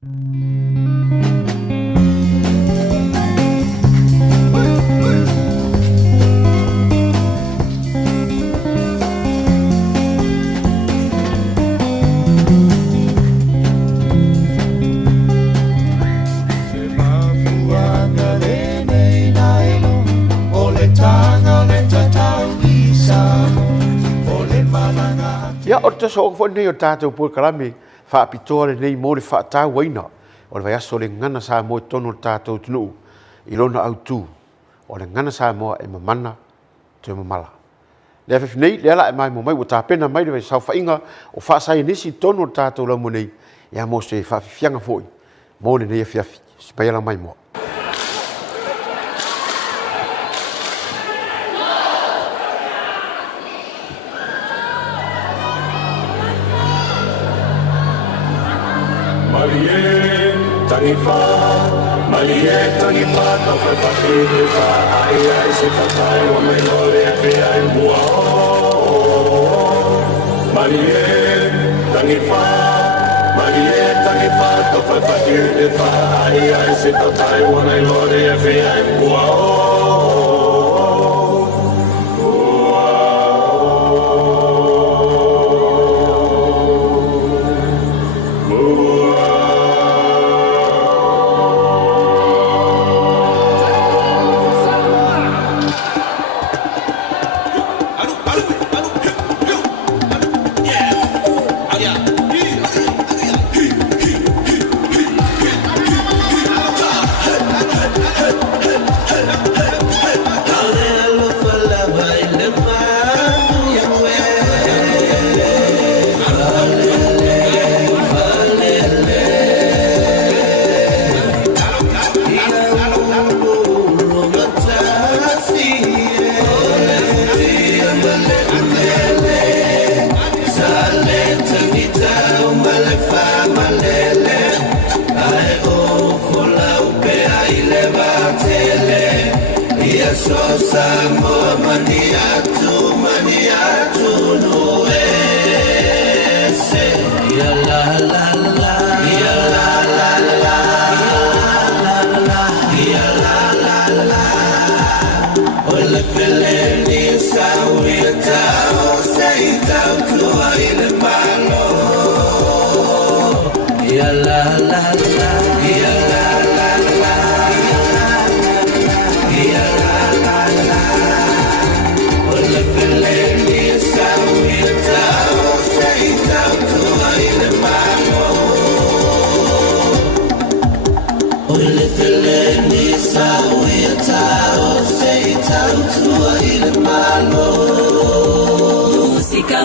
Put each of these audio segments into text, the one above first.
Ya o te so fo nei o tātou pua karami fa pitoa le nei mo le fa ta waina o le vai aso le ngana sa mo tono tātou tunu I lona au tu o le ngana sa mo e mamana te mamala le fa nei le ala e mai mo mai o ta pena mai le sa fa inga o fa sai nisi tono tātou la mo nei ya mo se fa fianga foi mo le nei fiafi se la mai mo Tanifa, no fue fácil de fa, se patai, o me lore que hay mua. Tanifa, no fue fácil de fa, se patai, o me lore que hay mua.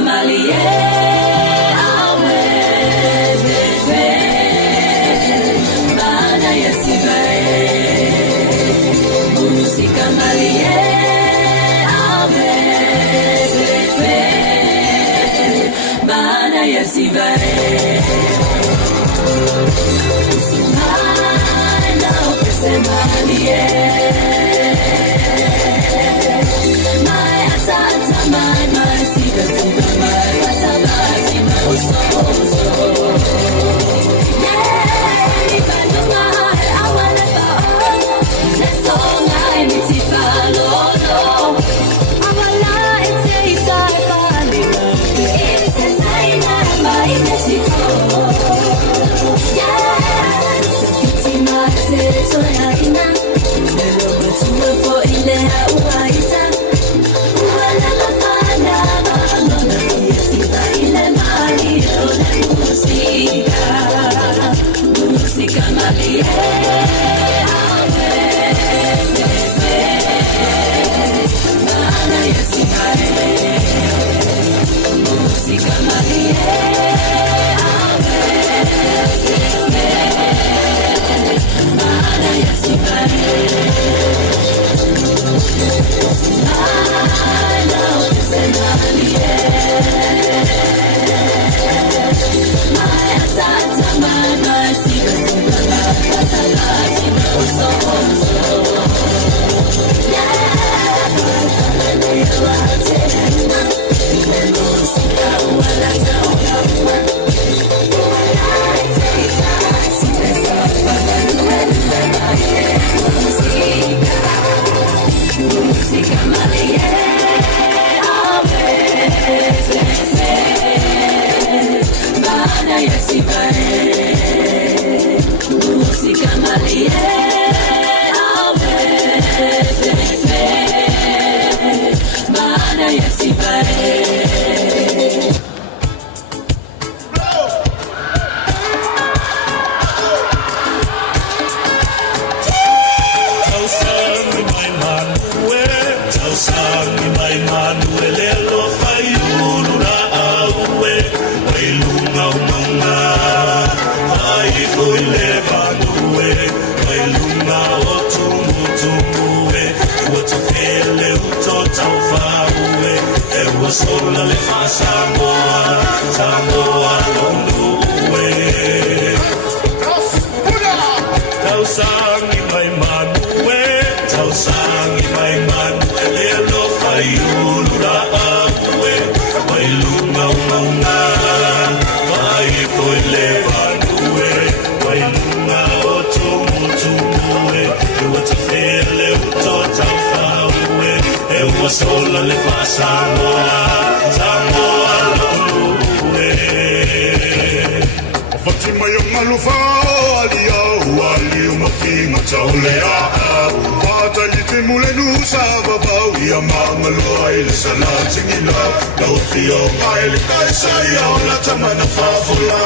My Sola le fa Samoa longue Tau sangi mai manue Tau sangi mai manue Le lo fai ulura aue Mai lunga unga Mai foi le vanue Mai lunga o tumue E wata fele uto tau faue E wa sola le fa Samoa Fatima yung malufa Alia huwali umafinga chaulea Patalite mule nusa babaw Iya mga luay Lisala tingila Lautio maili kaisayaw Latama na fafula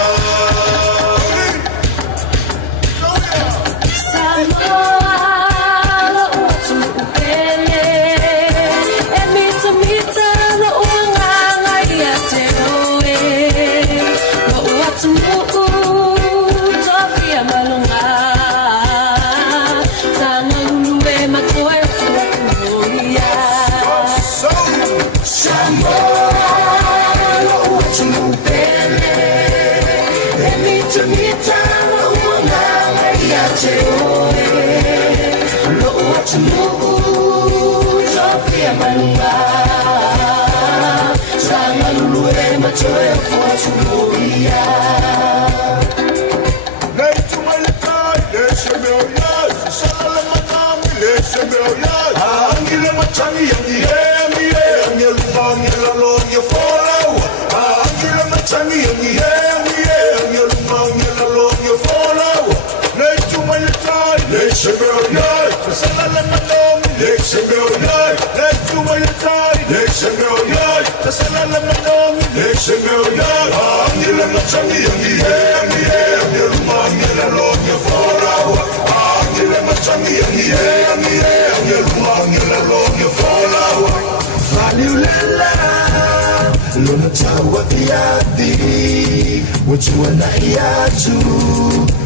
Luna tawa tiati Wajua na iatu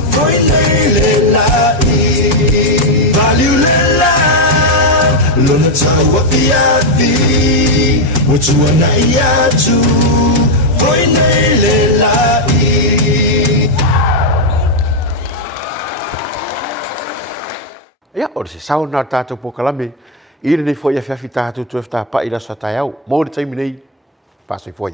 Foi leilai Valeu lela Luna tawa tiati Wajua na iatu Foi leilai Ia, o se sauna tātou pokalame. Ire nei foi a whiawhi tātou tuefta pa ira sa tai au. Mōre taimi nei, pāsai foi.